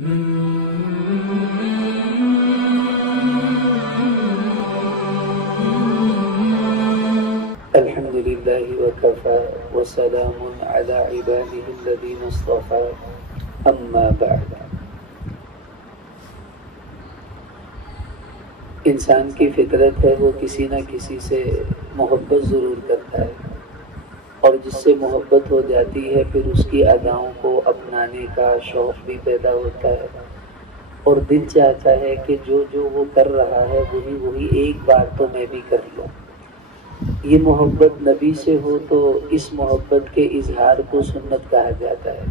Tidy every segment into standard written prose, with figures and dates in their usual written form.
الحمد لله وكفى وسلام على عباده الذين اصطفى اما بعد۔ انسان کی فطرت ہے وہ کسی نہ کسی سے محبت ضرور کرتا ہے، اور جس سے محبت ہو جاتی ہے پھر اس کی اداؤں کو اپنانے کا شوق بھی پیدا ہوتا ہے، اور دل چاہتا ہے کہ جو وہ کر رہا ہے وہی ایک بار تو میں بھی کر لوں۔ یہ محبت نبی سے ہو تو اس محبت کے اظہار کو سنت کہا جاتا ہے۔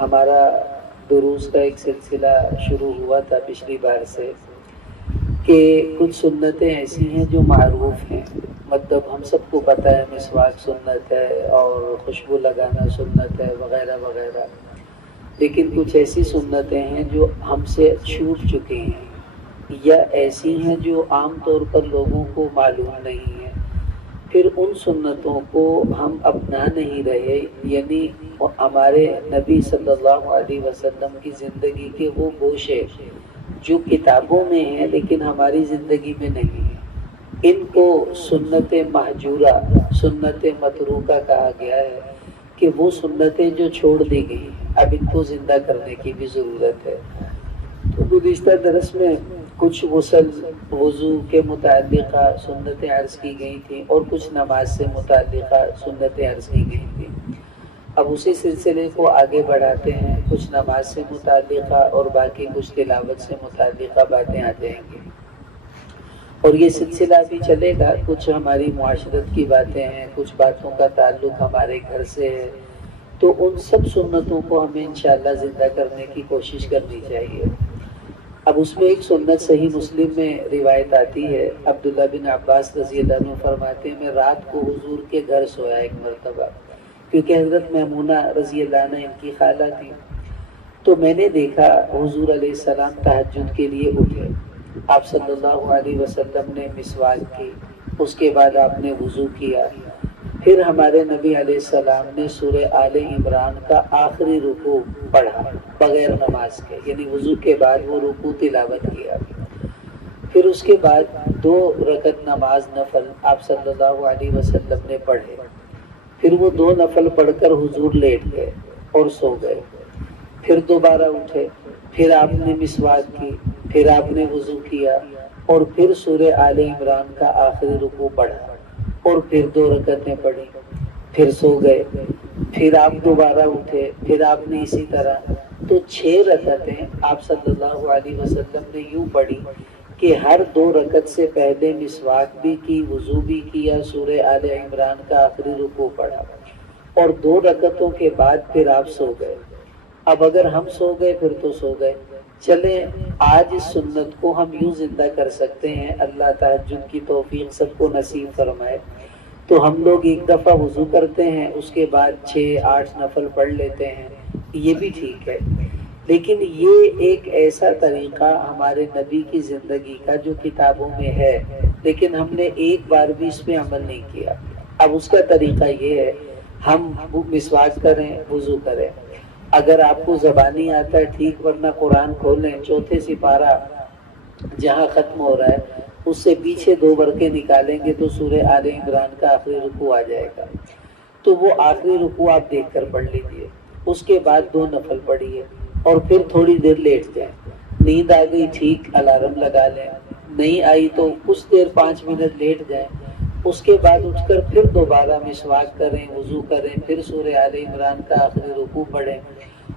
ہمارا دروس کا ایک سلسلہ شروع ہوا تھا پچھلی بار سے کہ کچھ سنتیں ایسی ہیں جو معروف ہیں، مطلب ہم سب کو پتہ ہے مسواک سنت ہے اور خوشبو لگانا سنت ہے وغیرہ وغیرہ، لیکن کچھ ایسی سنتیں ہیں جو ہم سے چھوٹ چکی ہیں یا ایسی ہیں جو عام طور پر لوگوں کو معلوم نہیں ہے۔ پھر ان سنتوں کو ہم اپنا نہیں رہے، یعنی ہمارے نبی صلی اللہ علیہ وسلم کی زندگی کے وہ گوشے جو کتابوں میں ہیں لیکن ہماری زندگی میں نہیں ہیں، ان کو سنت مہجورہ، سنت متروکہ کہا گیا ہے کہ وہ سنتیں جو چھوڑ دی گئی اب ان کو زندہ کرنے کی بھی ضرورت ہے۔ تو گزشتہ درس میں کچھ غسل وضو کے متعلقہ سنتیں عرض کی گئی تھیں اور کچھ نماز سے متعلقہ سنتیں عرض کی گئی تھیں۔ اب اسی سلسلے کو آگے بڑھاتے ہیں، کچھ نماز سے متعلقہ اور باقی کچھ تلاوت سے متعلقہ باتیں آ جائیں گی، اور یہ سلسلہ بھی چلے گا۔ کچھ ہماری معاشرت کی باتیں ہیں، کچھ باتوں کا تعلق ہمارے گھر سے ہے، تو ان سب سنتوں کو ہمیں انشاءاللہ زندہ کرنے کی کوشش کرنی چاہیے۔ اب اس میں ایک سنت صحیح مسلم میں روایت آتی ہے، عبداللہ بن عباس رضی اللہ عنہ فرماتے ہیں میں رات کو حضور کے گھر سویا ایک مرتبہ، کیونکہ حضرت میمونہ رضی اللہ عنہ ان کی خالہ تھی، تو میں نے دیکھا حضور علیہ السلام تہجد کے لیے اٹھے، آپ صلی اللہ علیہ وسلم نے مسواک کی، اس کے بعد آپ نے وضو کیا، پھر ہمارے نبی علیہ السلام نے سورہ آل عمران کا آخری رکوع پڑھا بغیر نماز کے، یعنی وضو کے بعد وہ رکوع تلاوت کیا، پھر اس کے بعد 2 رکعت نماز نفل آپ صلی اللہ علیہ وسلم نے پڑھے، پھر وہ 2 نفل پڑھ کر حضور لیٹ گئے اور سو گئے، پھر دوبارہ اٹھے، پھر آپ نے مسواک کی، پھر آپ نے وضو کیا، اور پھر سورہ آل عمران کا آخری رکوع پڑھا اور پھر 2 رکعتیں پڑھی، پھر سو گئے، پھر آپ دوبارہ اٹھے، پھر آپ نے اسی طرح، تو 6 رکعتیں آپ صلی اللہ علیہ وسلم نے یوں پڑھی کہ ہر 2 رکعت سے پہلے مسواک بھی کی، وضو بھی کیا، سورہ آل عمران کا آخری رکوع پڑھا، اور 2 رکعتوں کے بعد پھر آپ سو گئے۔ اب اگر ہم سو گئے پھر تو سو گئے، چلیں آج اس سنت کو ہم یوں زندہ کر سکتے ہیں، اللہ تہجد کی توفیق سب کو نصیب فرمائے۔ تو ہم لوگ ایک دفعہ وضو کرتے ہیں، اس کے بعد 6-8 نفل پڑھ لیتے ہیں، یہ بھی ٹھیک ہے، لیکن یہ ایک ایسا طریقہ ہمارے نبی کی زندگی کا جو کتابوں میں ہے لیکن ہم نے ایک بار بھی اس پہ عمل نہیں کیا۔ اب اس کا طریقہ یہ ہے ہم مسواک کریں، وضو کریں، اگر آپ کو زبانی آتا ہے ٹھیک، ورنہ قرآن کھولیں، 4 سپارہ جہاں ختم ہو رہا ہے اس سے پیچھے 2 برقعے نکالیں گے تو سورہ آل عمران کا آخری رکوع آ جائے گا، تو وہ آخری رکوع آپ دیکھ کر پڑھ لیجیے، اس کے بعد 2 نفل پڑھیے اور پھر تھوڑی دیر لیٹ جائیں، نیند آ گئی ٹھیک، الارم لگا لیں، نہیں آئی تو کچھ دیر 5 منٹ لیٹ جائیں، اس کے بعد اٹھ کر پھر دوبارہ مسواک کریں، وضو کریں، پھر سورہ آل عمران کا آخری رکوع پڑھیں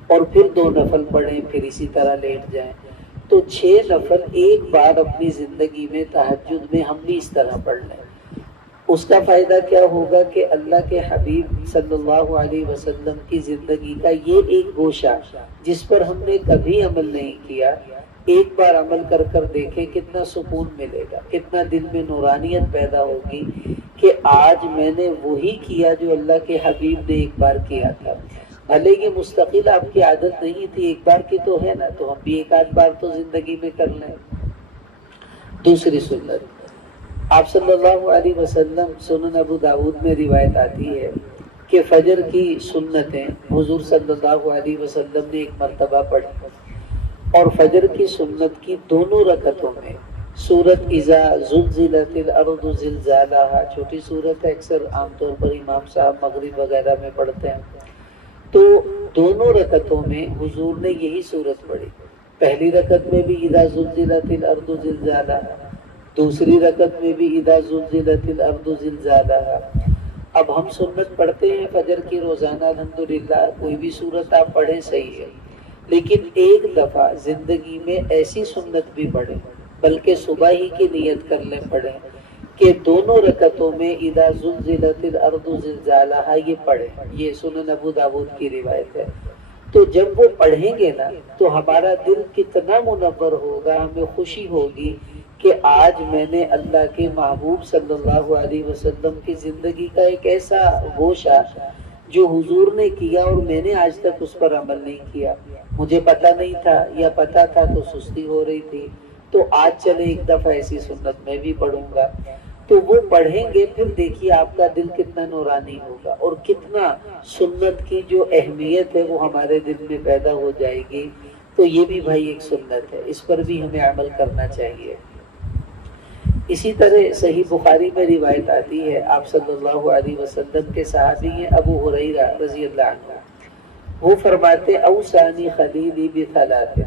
اور پھر 2 نفل پڑھیں، پھر اسی طرح لیٹ جائیں، تو 6 نفل ایک بار اپنی زندگی میں تہجد میں ہم بھی اس طرح پڑھ لیں۔ اس کا فائدہ کیا ہوگا کہ اللہ کے حبیب صلی اللہ علیہ وسلم کی زندگی کا یہ ایک گوشہ جس پر ہم نے کبھی عمل نہیں کیا، ایک بار عمل کر کر دیکھیں کتنا سکون ملے گا، کتنا دل میں نورانیت پیدا ہوگی کہ آج میں نے وہی کیا جو اللہ کے حبیب نے ایک بار کیا تھا، بھلے یہ مستقل آپ کی عادت نہیں تھی، ایک بار کی تو ہے نا، تو ہم بھی 1-8 بار تو زندگی میں کر لیں۔ دوسری سنت، آپ صلی اللہ علیہ وسلم، سنن ابو داود میں روایت آتی ہے کہ فجر کی سنتیں حضور صلی اللہ علیہ وسلم نے ایک مرتبہ پڑھی، اور فجر کی سنت کی دونوں رکعتوں میں سورت اذا زلزلت الارض زلزالہا، چھوٹی سورت ہے، اکثر عام طور پر امام صاحب مغرب وغیرہ میں پڑھتے ہیں، تو دونوں رکعتوں میں حضور نے یہی سورت پڑھی۔ پہلی رکعت میں بھی اذا زلزلت الارض زلزالہا، دوسری رکعت میں بھی اذا زلزلت الارض زلزالہا۔ اب ہم سنت پڑھتے ہیں فجر کی روزانہ الحمدللہ، کوئی بھی سورت آپ پڑھیں صحیح ہے، لیکن ایک دفعہ زندگی میں ایسی سنت بھی پڑھیں، بلکہ صبح ہی کی نیت کر لیں پڑھیں کہ دونوں رکعتوں میں اذا زلزلت الارض زلزالہا یہ پڑھیں۔ یہ سنن ابو داود کی روایت ہے۔ تو جب وہ پڑھیں گے نا تو ہمارا دل کتنا منور ہوگا، ہمیں خوشی ہوگی کہ آج میں نے اللہ کے محبوب صلی اللہ علیہ وسلم کی زندگی کا ایک ایسا گوشہ جو حضور نے کیا اور میں نے آج تک اس پر عمل نہیں کیا، مجھے پتہ نہیں تھا یا پتہ تھا تو سستی ہو رہی تھی، تو آج چلے ایک دفعہ ایسی سنت میں بھی پڑھوں گا۔ تو وہ پڑھیں گے، پھر دیکھیے آپ کا دل کتنا نورانی ہوگا اور کتنا سنت کی جو اہمیت ہے وہ ہمارے دل میں پیدا ہو جائے گی۔ تو یہ بھی بھائی ایک سنت ہے، اس پر بھی ہمیں عمل کرنا چاہیے۔ اسی طرح صحیح بخاری میں روایت آتی ہے، آپ صلی اللہ علیہ وسلم کے صحابی ہیں ابو ہریرہ رضی اللہ عنہ، وہ فرماتے اوصانی خلیلی بثلاث،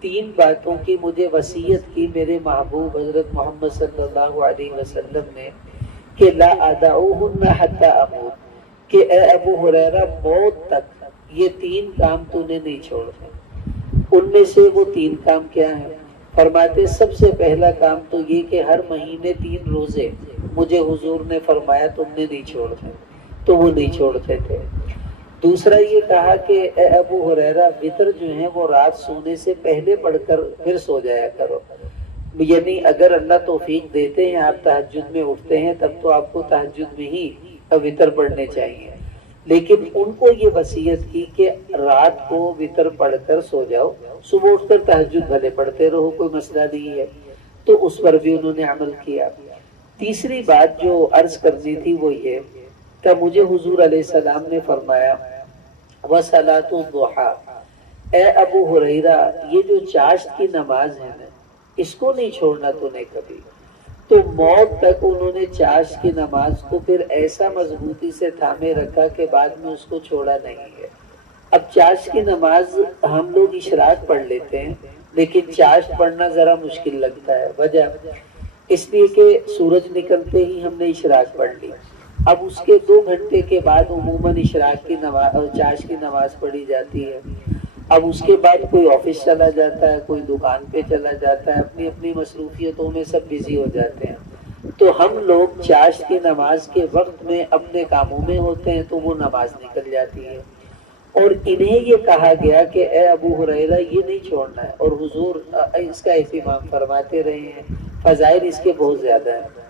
تین باتوں کی مجھے وصیت کی میرے محبوب حضرت محمد صلی اللہ علیہ وسلم نے کہ لا ادعوہن حتی اموت، کہ اے ابو ہریرہ موت تک یہ تین کام تو نے نہیں چھوڑے۔ ان میں سے وہ تین کام کیا ہیں؟ فرماتے سب سے پہلا کام تو یہ کہ ہر مہینے 3 روزے مجھے حضور نے فرمایا تم نے نہیں چھوڑتے، تو وہ نہیں چھوڑتے تھے۔ دوسرا یہ کہا کہ اے ابو ہریرہ وتر جو ہیں وہ رات سونے سے پہلے پڑھ کر پھر سو جایا کرو، یعنی اگر اللہ توفیق دیتے ہیں آپ تہجد میں اٹھتے ہیں تب تو آپ کو تہجد میں ہی وتر پڑھنے چاہیے، لیکن ان کو یہ وصیت کی کہ رات کو وتر پڑھ کر سو جاؤ، صبح اٹھ کر تہجد بھلے پڑھتے رہو، کوئی مسئلہ نہیں ہے۔ تو اس پر بھی انہوں نے عمل کیا۔ تیسری بات جو عرض کرنی تھی وہ یہ کہ مجھے حضور علیہ السلام نے فرمایا وصلاۃ الضحیٰ، اے ابو ہریرہ یہ جو چاشت کی نماز ہے نا اس کو نہیں چھوڑنا تو نے کبھی۔ تو موت تک انہوں نے چاشت کی نماز کو پھر ایسا مضبوطی سے تھامے رکھا کہ بعد میں اس کو چھوڑا نہیں ہے۔ اب چاشت کی نماز ہم لوگ اشراق پڑھ لیتے ہیں، لیکن چاشت پڑھنا ذرا مشکل لگتا ہے، وجہ اس لیے کہ سورج نکلتے ہی ہم نے اشراق پڑھ لی، اب اس کے 2 گھنٹے کے بعد عموماً اشراق کی نماز چاشت کی نماز پڑھی جاتی ہے۔ اب اس کے بعد کوئی آفس چلا جاتا ہے، کوئی دکان پہ چلا جاتا ہے، اپنی اپنی مصروفیتوں میں سب بزی ہو جاتے ہیں، تو ہم لوگ چاشت کی نماز کے وقت میں اپنے کاموں میں ہوتے ہیں تو وہ نماز نکل جاتی ہے، اور انہیں یہ کہا گیا کہ اے ابو ہریرہ یہ نہیں چھوڑنا ہے، اور حضور اس کا اہتمام فرماتے رہے ہیں، فضائل اس کے بہت زیادہ ہیں۔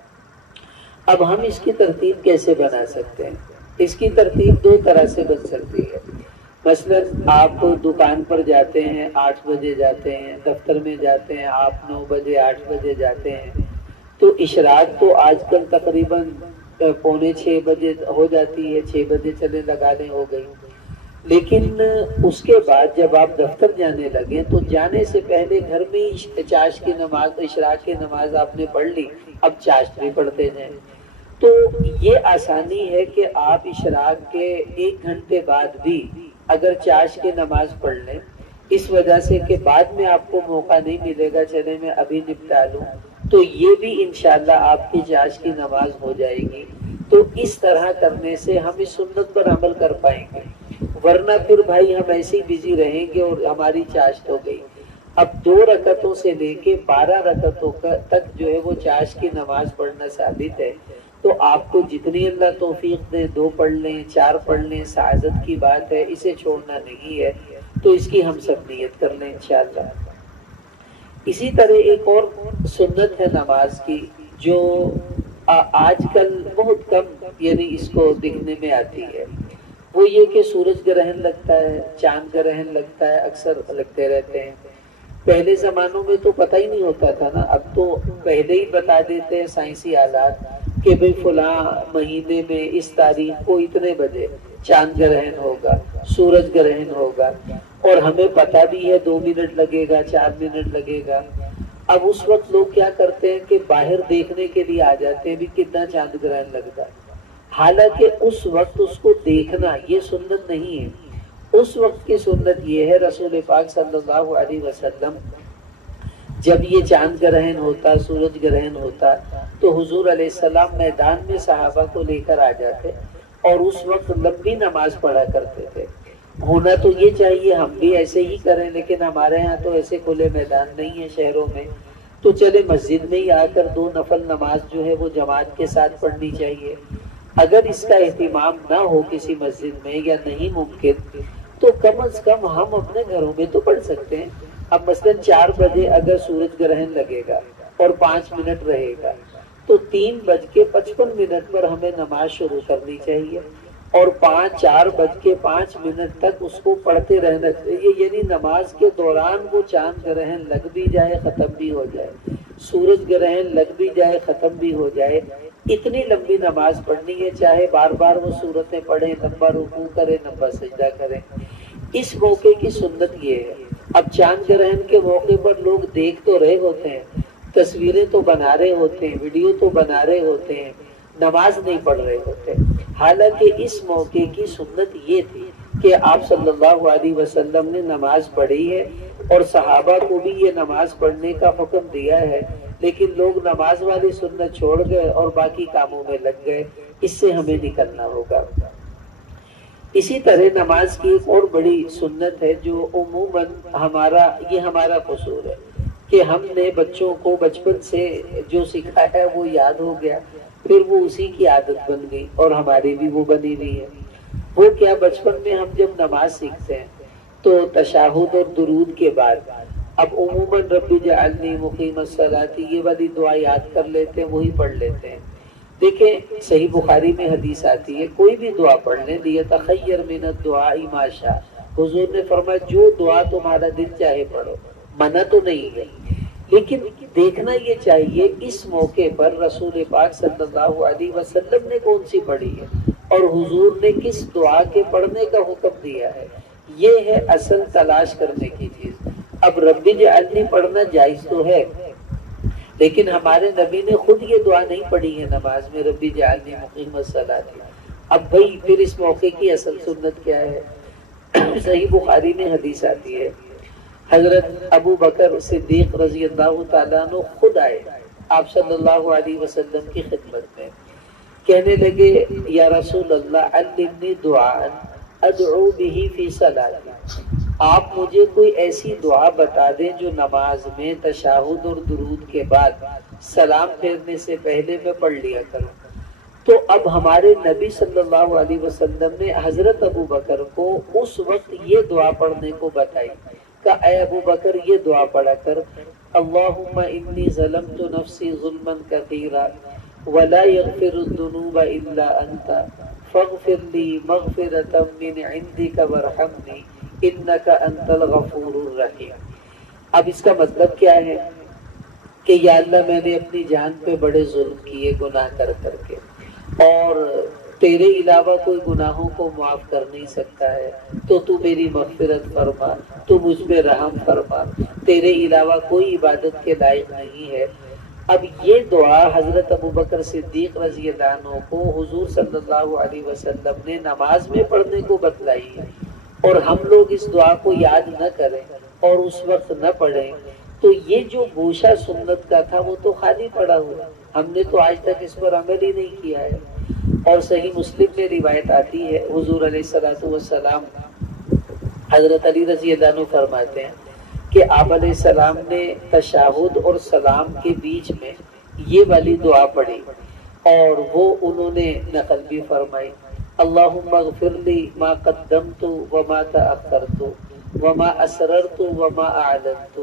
اب ہم اس کی ترتیب کیسے بنا سکتے ہیں؟ اس کی ترتیب 2 طرح سے بن سکتی ہے۔ مثلا آپ دکان پر جاتے ہیں 8 بجے جاتے ہیں، دفتر میں جاتے ہیں آپ 9 بجے 8 بجے جاتے ہیں، تو اشراق تو آج کل تقریباً 5:45 بجے ہو جاتی ہے، 6 بجے چلے لگا لیں ہو گئی، لیکن اس کے بعد جب آپ دفتر جانے لگے تو جانے سے پہلے گھر میں چاشت کی نماز اشراق کی نماز آپ نے پڑھ لی، اب چاشت بھی پڑھتے جائیں۔ تو یہ آسانی ہے کہ آپ اشراق کے 1 گھنٹے بعد بھی اگر چاشت کی نماز پڑھ لیں، اس وجہ سے کہ بعد میں آپ کو موقع نہیں ملے گا چلے میں ابھی نپٹا لوں، تو یہ بھی انشاءاللہ آپ کی چاشت کی نماز ہو جائے گی۔ تو اس طرح کرنے سے ہم اس سنت پر عمل کر پائیں گے، ورنہ پھر بھائی ہم ایسے ہی بزی رہیں گے اور ہماری چاشت ہو گئی۔ اب 2 رکعتوں سے لے کے 12 رکعتوں تک جو ہے وہ چاشت کی نماز پڑھنا ثابت ہے، تو آپ کو جتنی اللہ توفیق دے 2 پڑھ لیں 4 پڑھ لیں، سعادت کی بات ہے، اسے چھوڑنا نہیں ہے، تو اس کی ہم سب نیت کر لیں انشاءاللہ۔ اسی طرح ایک اور سنت ہے نماز کی جو آج کل بہت کم یعنی اس کو دکھنے میں آتی ہے، وہ یہ کہ سورج گرہن لگتا ہے، چاند گرہن لگتا ہے، اکثر لگتے رہتے ہیں۔ پہلے زمانوں میں تو پتہ ہی نہیں ہوتا تھا نا، اب تو پہلے ہی بتا دیتے ہیں سائنسی آلات کہ بھئی فلاں مہینے میں اس تاریخ کو اتنے بجے چاند گرہن ہوگا، سورج گرہن ہوگا، اور ہمیں پتہ بھی ہے 2 منٹ لگے گا 4 منٹ لگے گا. اب اس وقت لوگ کیا کرتے ہیں کہ باہر دیکھنے کے لیے آ جاتے ہیں بھی کتنا چاند گرہن لگتا ہے. حالانکہ اس وقت اس کو دیکھنا یہ سنت نہیں ہے. اس وقت کی سنت یہ ہے، رسول پاک صلی اللہ علیہ وسلم جب یہ چاند گرہن ہوتا، سورج گرہن ہوتا، تو حضور علیہ السلام میدان میں صحابہ کو لے کر آ جاتے اور اس وقت لمبی نماز پڑھا کرتے تھے. ہونا تو یہ چاہیے ہم بھی ایسے ہی کریں، لیکن ہمارے ہاں تو ایسے کھلے میدان نہیں ہیں شہروں میں، تو چلے مسجد میں ہی آ کر 2 نفل نماز جو ہے وہ جماعت کے ساتھ پڑھنی چاہیے. اگر اس کا اہتمام نہ ہو کسی مسجد میں یا نہیں ممکن، تو کم از کم ہم اپنے گھروں میں تو پڑھ سکتے ہیں. اب مثلا 4 بجے اگر سورج گرہن لگے گا اور 5 منٹ رہے گا، تو 3:55 پر ہمیں نماز شروع کرنی چاہیے اور 4:05 تک اس کو پڑھتے رہنا چاہیے. یعنی نماز کے دوران وہ چاند گرہن لگ بھی جائے ختم بھی ہو جائے، سورج گرہن لگ بھی جائے ختم بھی ہو جائے، اتنی لمبی نماز پڑھنی ہے. چاہے بار بار وہ سورتیں پڑھیں، لمبا رکوع کریں، لمبا سجدہ کریں. اس موقع کی سنت یہ ہے. اب چاند گرہن کے موقع پر لوگ دیکھ تو رہے ہوتے ہیں، تصویریں تو بنا رہے ہوتے ہیں، ویڈیو تو بنا رہے ہوتے ہیں، نماز نہیں پڑھ رہے ہوتے. حالانکہ اس موقع کی سنت یہ تھی کہ آپ صلی اللہ علیہ وسلم نے نماز پڑھی ہے اور صحابہ کو بھی یہ نماز پڑھنے کا حکم دیا ہے، لیکن لوگ نماز والی سنت چھوڑ گئے اور باقی کاموں میں لگ گئے. اس سے ہمیں نکلنا ہوگا. اسی طرح نماز کی ایک اور بڑی سنت ہے جو عموماً ہمارا قصور ہے کہ ہم نے بچوں کو بچپن سے جو سکھایا ہے وہ یاد ہو گیا، پھر وہ اسی کی عادت بن گئی اور ہماری بھی وہ بنی ہوئی ہے. وہ کیا، بچپن میں ہم جب نماز سیکھتے ہیں تو تشہد اور درود کے بعد اب عموماً رب اجعلنی مقیم الصلاۃ یہ والی دعا یاد کر لیتے ہیں، وہی پڑھ لیتے ہیں. دیکھیں صحیح بخاری میں حدیث آتی ہے، کوئی بھی دعا پڑھ لیں، لیتخیر من الدعاء ما شاء. حضور نے فرمایا جو دعا تمہارا دل چاہے پڑھو، منع تو نہیں ہے. لیکن دیکھنا یہ چاہیے اس موقع پر رسول پاک صلی اللہ علیہ وسلم نے کون سی پڑھی ہے اور حضور نے کس دعا کے پڑھنے کا حکم دیا ہے. یہ ہے اصل تلاش کرنے کی چیز. اب رب اجعلنی پڑھنا جائز تو ہے، لیکن ہمارے نبی نے خود یہ دعا نہیں پڑھی ہے نماز میں، رب اجعلنی مقیم الصلاۃ. اب بھائی پھر اس موقع کی اصل سنت کیا ہے؟ صحیح بخاری میں حدیث آتی ہے، حضرت ابو بکر صدیق رضی اللہ تعالیٰ عنہ خود آئے آپ صلی اللہ علیہ وسلم کی خدمت میں، کہنے لگے یا رسول اللہ علمنی دعاء ادعو به فی صلاتی. آپ مجھے کوئی ایسی دعا بتا دیں جو نماز میں تشہد اور درود کے بعد سلام پھیرنے سے پہلے میں پڑھ لیا کروں. تو اب ہمارے نبی صلی اللہ علیہ وسلم نے حضرت ابو بکر کو اس وقت یہ دعا پڑھنے کو بتائی کہ اے ابو بکر یہ دعا پڑھا کر، اللہم انی ظلمت نفسی ظلما کثیرا ولا یغفر الذنوب الا انت فاغفر لی مغفرۃ من عندک وارحمنی انک انت الغفور الرحیم. اب اس کا مطلب کیا ہے کہ یا اللہ میں نے اپنی جان پہ بڑے ظلم کیے گناہ کر کر کے، اور تیرے علاوہ کوئی گناہوں کو معاف کر نہیں سکتا ہے، تو تو میری مغفرت فرما، تو مجھ پہ رحم فرما، تیرے علاوہ کوئی عبادت کے لائق نہیں ہے. اب یہ دعا حضرت ابو بکر صدیق رضی اللہ عنہ کو حضور صلی اللہ علیہ وسلم نے نماز میں پڑھنے کو بتلائی ہے، اور ہم لوگ اس دعا کو یاد نہ کریں اور اس وقت نہ پڑھیں تو یہ جو گوشہ سنت کا تھا وہ تو خالی پڑا ہوا. ہم نے تو آج تک اس پر عمل ہی نہیں کیا ہے. اور صحیح مسلم میں روایت آتی ہے، حضور علیہ السلام حضرت علی رضی اللہ عنہ فرماتے ہیں کہ آپ علیہ السلام نے تشہد اور سلام کے بیچ میں یہ والی دعا پڑھی اور وہ انہوں نے نقل بھی فرمائی، اللہم اغفر لی ما قدمت وما تأخرت وما اسررت وما اعلنت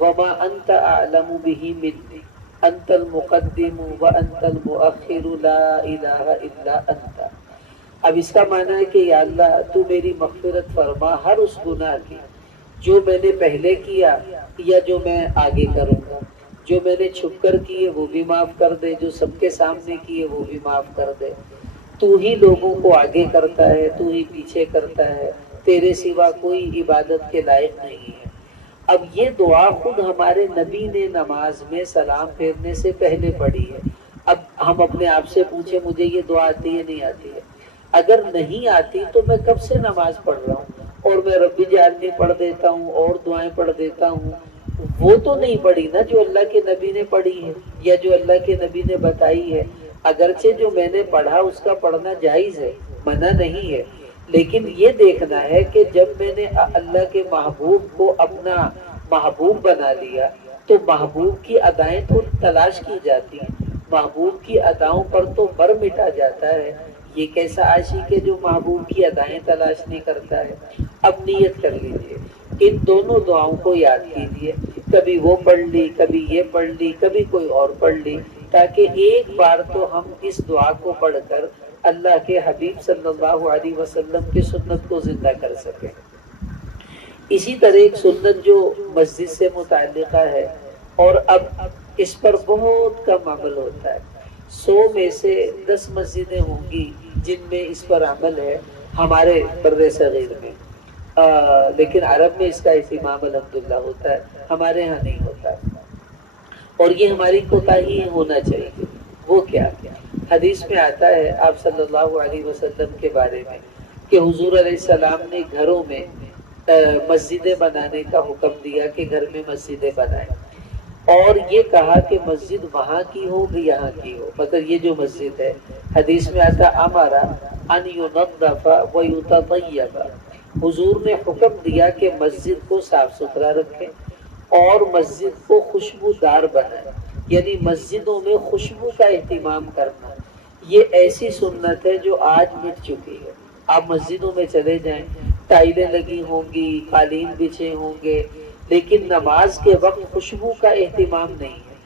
وما انت اعلم به منی انت المقدم وانت المؤخر لا الہ الا انت. اب اس کا معنی ہے کہ یا اللہ تو میری مغفرت فرما ہر اس گناہ کی جو میں نے پہلے کیا یا جو میں آگے کروں گا، جو میں نے چھپ کر کیے وہ بھی معاف کر دے، جو سب کے سامنے کیے وہ بھی معاف کر دے. تو ہی لوگوں کو آگے کرتا ہے، تو ہی پیچھے کرتا ہے، تیرے سوا کوئی عبادت کے لائق نہیں ہے۔ اب یہ دعا خود ہمارے نبی نے نماز میں سلام پھیرنے سے پہلے پڑھی ہے۔ اب ہم اپنے آپ سے پوچھیں مجھے یہ دعا آتی ہے نہیں آتی ہے؟ اگر نہیں آتی تو میں کب سے نماز پڑھ رہا ہوں اور میں ربی جعلنی پڑھ دیتا ہوں اور دعائیں پڑھ دیتا ہوں، وہ تو نہیں پڑھی نا جو اللہ کے نبی نے پڑھی ہے یا جو اللہ کے نبی نے بتائی ہے۔ اگرچہ جو میں نے پڑھا اس کا پڑھنا جائز ہے، منع نہیں ہے، لیکن یہ دیکھنا ہے کہ جب میں نے اللہ کے محبوب کو اپنا محبوب بنا لیا تو محبوب کی ادائیں تو تلاش کی جاتی ہیں، محبوب کی اداؤں پر تو مر مٹا جاتا ہے۔ یہ کیسا عاشق ہے جو محبوب کی ادائیں تلاش نہیں کرتا ہے؟ اب نیت کر لیجیے، ان دونوں دعاؤں کو یاد کیجیے، کبھی وہ پڑھ لی، کبھی یہ پڑھ لی، کبھی کوئی اور پڑھ لی، تاکہ ایک بار تو ہم اس دعا کو پڑھ کر اللہ کے حبیب صلی اللہ علیہ وسلم کی سنت کو زندہ کر سکیں۔ اسی طرح ایک سنت جو مسجد سے متعلقہ ہے اور اب اس پر بہت کم عمل ہوتا ہے، 100 میں سے 10 مسجدیں ہوں گی جن میں اس پر عمل ہے ہمارے بر صغیر میں، لیکن عرب میں اس کا اہتمام الحمدللہ ہوتا ہے، ہمارے ہاں نہیں ہوتا، اور یہ ہماری کوتاہی ہونا چاہیے۔ وہ کیا؟ حدیث میں آتا ہے آپ صلی اللہ علیہ وسلم کے بارے میں کہ حضور علیہ السلام نے گھروں میں مسجدیں بنانے کا حکم دیا کہ گھر میں مسجدیں بنائیں، اور یہ کہا کہ مسجد وہاں کی ہو کہ یہاں کی ہو، مگر یہ جو مسجد ہے حدیث میں آتا امارا ان ينظف ويتطيب، حضور نے حکم دیا کہ مسجد کو صاف ستھرا رکھیں اور مسجد کو خوشبودار بنائیں، یعنی مسجدوں میں خوشبو کا اہتمام کرنا۔ یہ ایسی سنت ہے جو آج مٹ چکی ہے۔ آپ مسجدوں میں چلے جائیں، ٹائلیں لگی ہوں گی، قالین بچھے ہوں گے، لیکن نماز کے وقت خوشبو کا اہتمام نہیں ہے۔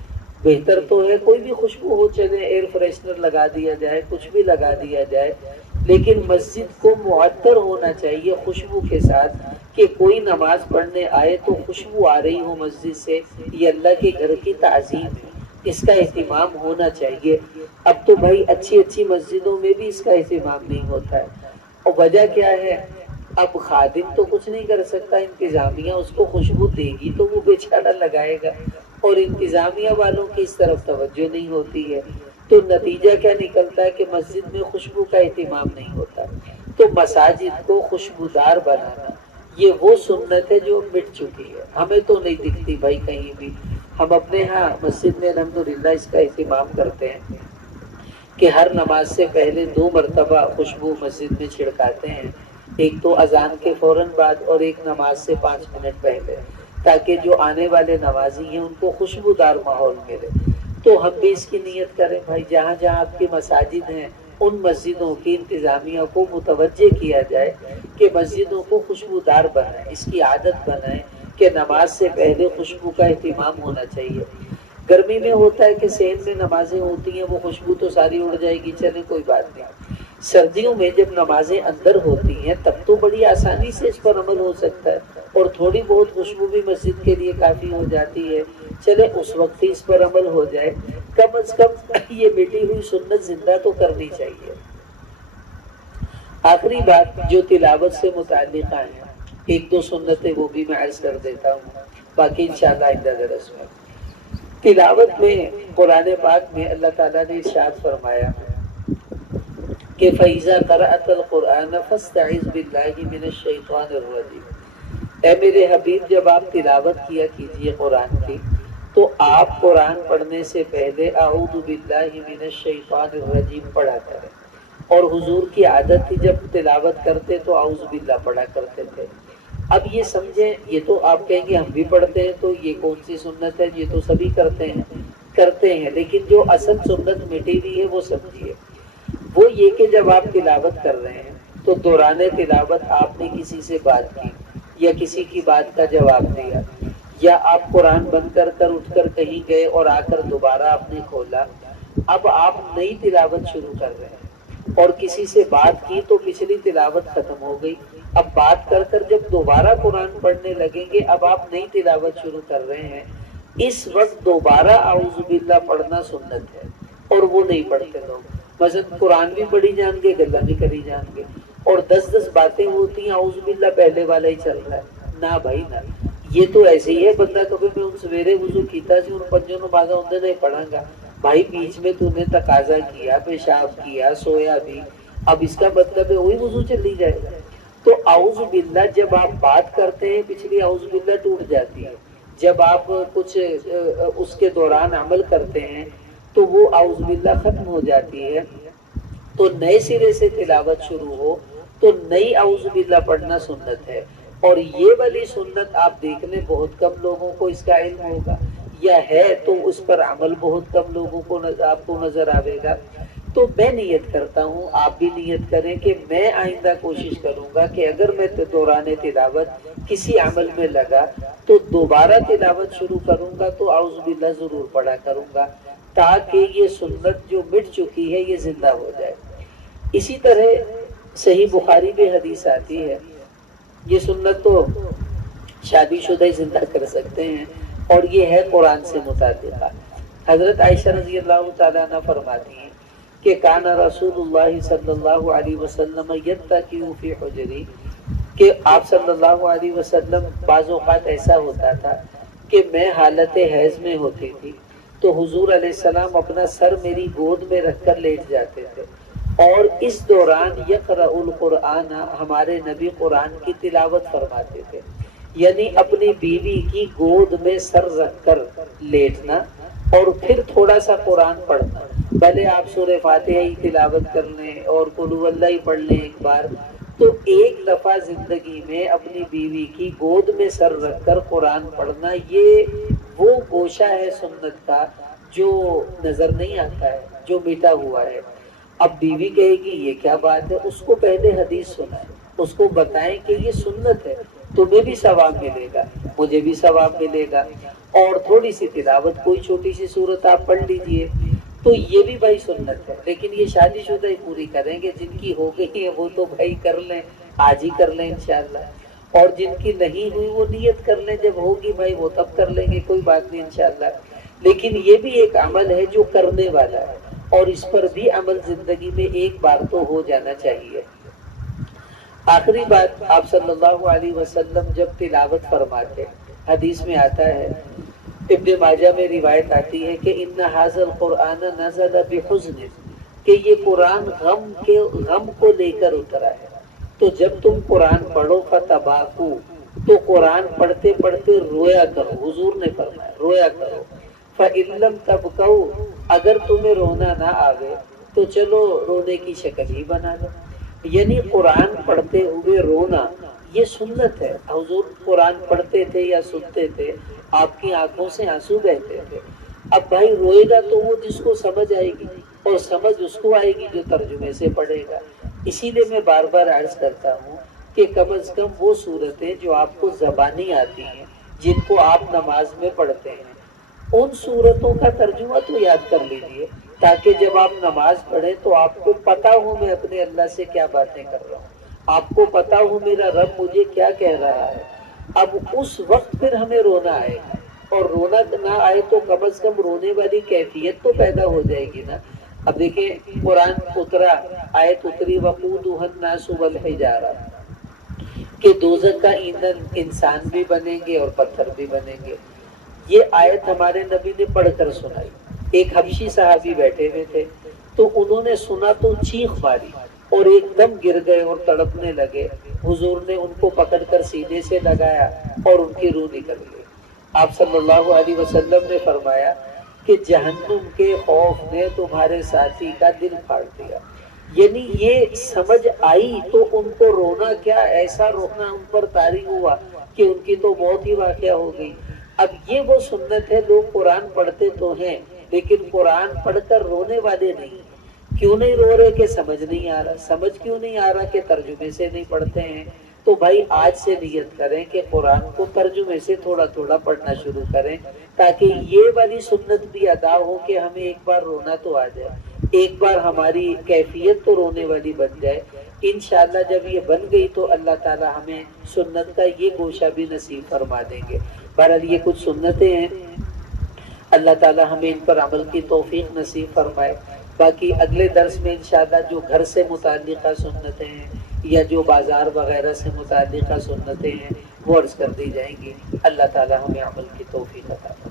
بہتر تو ہے کوئی بھی خوشبو ہو، چلے ایئر فریشنر لگا دیا جائے، کچھ بھی لگا دیا جائے، لیکن مسجد کو معطر ہونا چاہیے خوشبو کے ساتھ، کہ کوئی نماز پڑھنے آئے تو خوشبو آ رہی ہو مسجد سے، یہ اللہ کے گھر کی تعظیم ہے، اس کا اہتمام ہونا چاہیے۔ اب تو بھائی اچھی اچھی مسجدوں میں بھی اس کا اہتمام نہیں ہوتا ہے، اور وجہ کیا ہے؟ اب خادم تو کچھ نہیں کر سکتا، انتظامیہ اس کو خوشبو دے گی تو وہ بیچارہ لگائے گا، اور انتظامیہ والوں کی اس طرف توجہ نہیں ہوتی ہے، تو نتیجہ کیا نکلتا ہے کہ مسجد میں خوشبو کا اہتمام نہیں ہوتا۔ تو مساجد کو خوشبودار بنانا یہ وہ سنت ہے جو مٹ چکی ہے، ہمیں تو نہیں دکھتی بھائی کہیں بھی۔ ہم اپنے ہاں مسجد میں الحمدللہ اس کا اہتمام کرتے ہیں کہ ہر نماز سے پہلے 2 مرتبہ خوشبو مسجد میں چھڑکاتے ہیں، ایک تو اذان کے فوراً بعد اور ایک نماز سے 5 منٹ پہلے، تاکہ جو آنے والے نمازی ہیں ان کو خوشبودار ماحول ملے۔ تو ہم بھی اس کی نیت کریں بھائی، جہاں جہاں آپ کی مساجد ہیں ان مسجدوں کی انتظامیہ کو متوجہ کیا جائے کہ مسجدوں کو خوشبودار بنائیں، اس کی عادت بنائیں کہ نماز سے پہلے خوشبو کا اہتمام ہونا چاہیے۔ گرمی میں ہوتا ہے کہ صحن میں نمازیں ہوتی ہیں، وہ خوشبو تو ساری اڑ جائے گی، چلے کوئی بات نہیں۔ سردیوں میں جب نمازیں اندر ہوتی ہیں تب تو بڑی آسانی سے اس پر عمل ہو سکتا ہے، اور تھوڑی بہت خوشبو بھی مسجد کے لیے کافی ہو جاتی ہے، چلے اس وقت ہی اس پر عمل ہو جائے، کم از کم یہ مٹی ہوئی سنت زندہ تو کرنی چاہیے۔ آخری بات جو تلاوت سے متعلقہ ہے، 1-2 سنتیں وہ بھی میں عرض کر دیتا ہوں، باقی انشاءاللہ آئندہ درس میں۔ تلاوت میں قرآن پاک میں اللہ تعالیٰ نے ارشاد فرمایا کہ فَإِذَا قَرَأْتَ الْقُرْآنَ فَاسْتَعِذْ بِاللَّهِ مِنَ الشَّيْطَانِ الرَّجِيمِ، اے میرے حبیب جب آپ تلاوت کیا کیجئے قرآن کی تو آپ قرآن پڑھنے سے پہلے اعوذ باللہ من الشیطان الرجیم پڑھا کریں، اور حضور کی عادت تھی جب تلاوت کرتے تو اعوذ باللہ پڑھا کرتے تھے۔ اب یہ سمجھیں، یہ تو آپ کہیں گے ہم بھی پڑھتے ہیں تو یہ کون سی سنت ہے، یہ تو سبھی کرتے ہیں، لیکن جو اصل سنت مٹی ہوئی ہے وہ سمجھیے، وہ یہ کہ جب آپ تلاوت کر رہے ہیں تو دوران تلاوت آپ نے کسی سے بات کی یا کسی کی بات کا جواب دیا، یا آپ قرآن بند کر اٹھ کر کہیں گئے اور آ کر دوبارہ آپ نے کھولا، اب آپ نئی تلاوت شروع کر رہے ہیں اور کسی سے بات کی تو پچھلی تلاوت ختم ہو گئی، اب بات کر جب دوبارہ قرآن پڑھنے لگیں گے اب آپ نئی تلاوت شروع کر رہے ہیں، اس وقت دوبارہ اعوذ باللہ پڑھنا سنت ہے، اور وہ نہیں پڑھتے لوگ، مثلا قرآن بھی پڑھی جان گے، گلا بھی کری جان گے، اور 10 باتیں ہوتی ہیں، اعوذ باللہ پہلے والا ہی چل رہا ہے، نہ بھائی نہ، یہ تو ایسے ہی ہے بندہ کبھی میں ان سویرے وضو کیتا سی ان پنجوں نمازہ اندر نہیں پڑھاں گا، بھائی بیچ میں تو نے تقاضا کیا، پیشاب کیا، سویا بھی، اب اس کا مطلب ہے وہی وضو چلی جائے گا۔ تو اعوذ باللہ جب آپ بات کرتے ہیں پچھلی اعوذ باللہ ٹوٹ جاتی ہے، جب آپ کچھ اس کے دوران عمل کرتے ہیں تو وہ اعوذ باللہ ختم ہو جاتی ہے، تو نئے سرے سے تلاوت شروع ہو تو نئی اعوذ باللہ پڑھنا سنت ہے۔ اور یہ والی سنت آپ دیکھ لیں بہت کم لوگوں کو اس کا علم ہوگا، یا ہے تو اس پر عمل بہت کم لوگوں کو آپ کو نظر آئے گا۔ تو میں نیت کرتا ہوں، آپ بھی نیت کریں کہ میں آئندہ کوشش کروں گا کہ اگر میں دوران تلاوت کسی عمل میں لگا تو دوبارہ تلاوت شروع کروں گا تو اعوذ باللہ ضرور پڑھا کروں گا، تاکہ یہ سنت جو مٹ چکی ہے یہ زندہ ہو جائے۔ اسی طرح صحیح بخاری میں حدیث آتی ہے، یہ سنت تو شادی شدہ ہی زندہ کر سکتے ہیں، اور یہ ہے قرآن سے متعلقہ۔ حضرت عائشہ رضی اللہ تعالیٰ عنہ فرماتی ہیں کہ کان رسول اللہ صلی اللہ علیہ وسلم یتکی فی حجری، کہ آپ صلی اللہ علیہ وسلم بعض اوقات ایسا ہوتا تھا کہ میں حالت حیض میں ہوتی تھی تو حضور علیہ السلام اپنا سر میری گود میں رکھ کر لیٹ جاتے تھے، اور اس دوران یقرأ القرآن، ہمارے نبی قرآن کی تلاوت فرماتے تھے، یعنی اپنی بیوی کی گود میں سر رکھ کر لیٹنا اور پھر تھوڑا سا قرآن پڑھنا، بھلے آپ سورہ فاتحہ ہی تلاوت کر لیں اور قل هو اللہ ہی پڑھ لیں ایک بار، تو ایک دفعہ زندگی میں اپنی بیوی کی گود میں سر رکھ کر قرآن پڑھنا، یہ وہ گوشہ ہے سنت کا جو نظر نہیں آتا ہے، جو مٹا ہوا ہے۔ اب بیوی کہے گی یہ کیا بات ہے، اس کو پہلے حدیث سنائیں، اس کو بتائیں کہ یہ سنت ہے، تمہیں بھی ثواب ملے گا، مجھے بھی ثواب ملے گا، اور تھوڑی سی تلاوت کوئی چھوٹی سی سورت آپ پڑھ لیجئے، تو یہ بھی بھائی سنت ہے۔ لیکن یہ شادی شدہ ہی پوری کریں گے، جن کی ہو گئی ہے وہ تو بھائی کر لیں، آج ہی کر لیں انشاءاللہ، اور جن کی نہیں ہوئی وہ نیت کر لیں، جب ہوگی بھائی وہ تب کر لیں گے، کوئی بات نہیں انشاءاللہ۔ لیکن یہ بھی ایک عمل ہے جو کرنے والا ہے، اور اس پر بھی عمل زندگی میں ایک بار تو ہو جانا چاہیے۔ آخری بات، آپ صلی اللہ علیہ وسلم جب تلاوت فرماتے، حدیث میں آتا ہے، ابن ماجہ میں روایت آتی ہے کہ ان ھذا القرآن نزل بحزن، کہ یہ قرآن غم کو لے کر اترا ہے، تو جب تم قرآن پڑھو فتباکو، تو قرآن پڑھتے پڑھتے رویا کرو، حضور نے فرمایا رویا کرو، فَإِن لَمْ تَبْكَوْا، اگر تمہیں رونا نہ آوے تو چلو رونے کی شکل ہی بنا لو، یعنی قرآن پڑھتے ہوئے رونا یہ سنت ہے۔ حضور قرآن پڑھتے تھے یا سنتے تھے، آپ کی آنکھوں سے آنسو بہتے تھے، اب بھائی روئے گا تو وہ جس کو سمجھ آئے گی، اور سمجھ اس کو آئے گی جو ترجمے سے پڑھے گا۔ اسی لیے میں بار بار عرض کرتا ہوں کہ کم از کم وہ صورتیں جو آپ کو زبانی آتی ہیں، جن کو آپ نماز میں پڑھتے ہیں، ان صورتوں کا ترجمہ تو یاد کر لیجئے، تاکہ جب آپ نماز پڑھیں تو آپ کو پتا ہو میں اپنے اللہ سے کیا باتیں کر رہا ہوں، آپ کو پتا ہو میرا رب مجھے کیا کہہ رہا ہے۔ اب اس وقت پھر ہمیں رونا آئے گا، اور رونا نہ آئے تو کم از کم رونے والی کیفیت تو پیدا ہو جائے گی نا۔ اب دیکھیں قرآن اترا، آیت اتری وقودھا الناس والحجارہ، کہ دوزخ کا ایندھن انسان بھی بنیں گے اور پتھر بھی بنیں گے۔ یہ آیت ہمارے نبی نے پڑھ کر سنائی، ایک حبشی صحابی بیٹھے ہوئے تھے، تو انہوں نے سنا تو چیخ ماری اور ایک دم گر گئے اور تڑپنے لگے، حضور نے ان کو پکڑ کر سینے سے لگایا اور ان کی روح نکل گئی۔ آپ صلی اللہ علیہ وسلم نے فرمایا کہ جہنم کے خوف نے تمہارے ساتھی کا دل پھاڑ دیا، یعنی یہ سمجھ آئی تو ان کو رونا کیا، ایسا رونا ان پر طاری ہوا کہ ان کی تو موت ہی واقعہ ہو گئی۔ اب یہ وہ سنت ہے، لوگ قرآن پڑھتے تو ہیں لیکن قرآن پڑھ کر رونے والے نہیں۔ کیوں نہیں رو رہے؟ کہ سمجھ نہیں آ رہا۔ سمجھ کیوں نہیں آ رہا؟ کہ ترجمے سے نہیں پڑھتے ہیں۔ تو بھائی آج سے نیت کریں کہ قرآن کو ترجمے سے تھوڑا تھوڑا پڑھنا شروع کریں، تاکہ یہ والی سنت بھی ادا ہو کہ ہمیں ایک بار رونا تو آ جائے، ایک بار ہماری کیفیت تو رونے والی بن جائے۔ انشاءاللہ جب یہ بن گئی تو اللہ تعالی ہمیں سنت کا یہ گوشہ بھی نصیب فرما دیں گے۔ بہرحال یہ کچھ سنتیں ہیں، اللہ تعالی ہمیں ان پر عمل کی توفیق نصیب فرمائے۔ باقی اگلے درس میں انشاءاللہ جو گھر سے متعلقہ سنتیں ہیں یا جو بازار وغیرہ سے متعلقہ سنتیں ہیں وہ عرض کر دی جائیں گی۔ اللہ تعالی ہمیں عمل کی توفیق عطا فرمائے۔